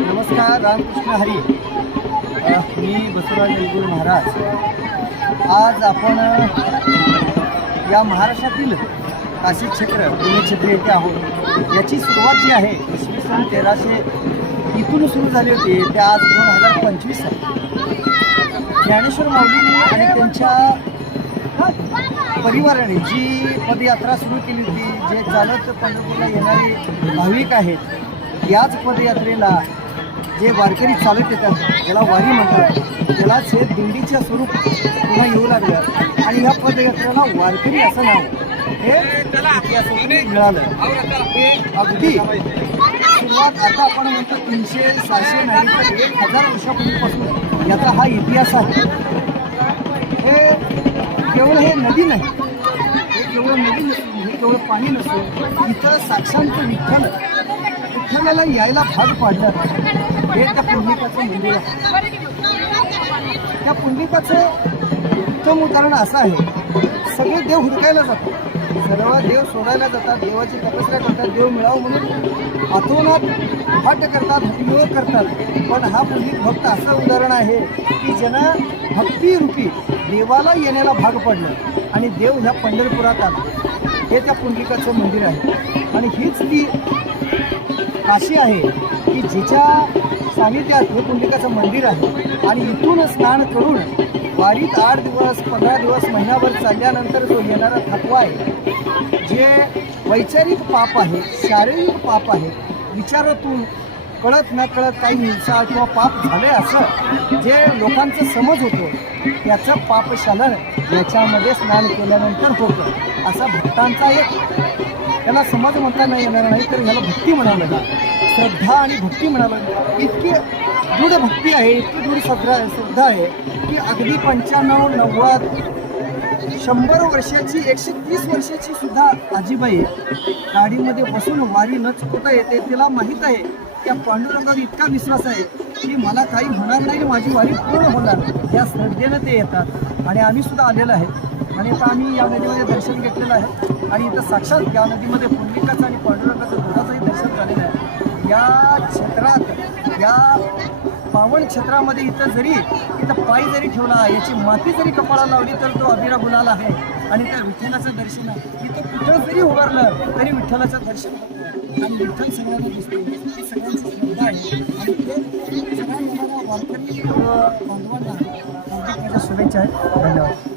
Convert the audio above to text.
नमस्कार, रामकृष्ण हरी. मी बसवराज अलगुर महाराज. आज आपण या महाराष्ट्रातील काशी क्षेत्र पुण्यक्षेत्र येथे आहोत. याची सुरुवात जी आहे इसवी सन 1300 इथून सुरू झाली होती ते आज 2025 आहे. ज्ञानेश्वर माऊलींनी आणि त्यांच्या परिवाराने जी पदयात्रा सुरू केली होती, जे चालत पंढरपूरला येणारे भाविक आहेत, याच पदयात्रेला जे वारकरी चालत येतात ज्याला वारी म्हणतात, त्यालाच हे दिंडीच्या स्वरूप पुन्हा येऊ लागलं आणि ह्या पदयात्रेला वारकरी असं नाव हे इतिहासातून मिळालं. हे अगदी सुरुवात आता आपण म्हणतो 300, 600 नाही तर 1000 वर्षापूर्वीपासून याचा हा इतिहास आहे. हे केवळ हे नदी नाही, हे केवळ नदी नसून, हे केवळ पाणी नसून, इथं साक्षांत विठ्ठलाला यायला भाग पाडलं हे त्या पुंडलिकाचं मंदिर आहे. त्या पुंडलिकाचं उत्तम उदाहरण असं आहे, सगळे देव हुडकायला जातात, सर्व देव शोधायला जातात, देवाची तपस्या करतात, देव मिळावं म्हणून अतोनात हट करतात, हटयोग करतात. पण हा पुंडलिक भक्त असं उदाहरण आहे की ज्यानं भक्तिरूपी देवाला येण्याला भाग पडलं आणि देव ह्या पंढरपुरात आला. हे त्या पुंडलिकाचं मंदिर आहे आणि हीच ती काशी आहे की जिच्या सानिध्यात हे पुंडलिकाचं मंदिर आहे. आणि इथून स्नान करून वारीत 8 दिवस, 15 दिवस, महिनाभर चालल्यानंतर जो येणारा थकवा आहे, जे वैचारिक पाप आहे, शारीरिक पाप आहे, विचारातून कळत न कळत काही हिंसा किंवा पाप झाले असं जे लोकांचं समज होतो, त्याचं पापशालन याच्यामध्ये स्नान केल्यानंतर होतं. असा भक्तांचा एक त्याला समज म्हणता नाही येणार नाही, तर ह्याला भक्ती म्हणावं लागेल, श्रद्धा आणि भक्ती म्हणावं लागेल. इतकी दृढ भक्ती आहे, इतकी दृढ श्रद्धा आहे की अगदी 95, 90, 100 वर्षाची, 130 वर्षाची सुद्धा आजीबाई गाडीमध्ये बसून वारी न चुकवता येते. तिला माहीत आहे त्या पांडुरंगावर इतका विश्वास आहे की मला काही होणार नाही, माझी वारी पूर्ण होणार, या श्रद्धेनं ते येतात. आणि आम्ही सुद्धा आलेलो आहे आणि आता आम्ही या नदीमध्ये दर्शन घेतलेलं आहे आणि इथं साक्षात या नदीमध्ये पुंडलिकाचं आणि पांडुरंगाचं दोघांचंही दर्शन झालेलं आहे. या क्षेत्रात, या पावन क्षेत्रामध्ये इथं पाय जरी ठेवला, याची माती जरी कपाळाला लावली तर तो अभिरा गुलाल आहे. आणि त्या विठ्ठलाचं दर्शन इथं कुठं जरी उभारलं तरी विठ्ठलाचं दर्शन होतं आणि विठ्ठल सगळ्यांना दिसतो. ही सगळ्यांची श्रद्धा आहे आणि ते सगळ्या वारकरी बांधवांना शुभेच्छा आहेत. धन्यवाद.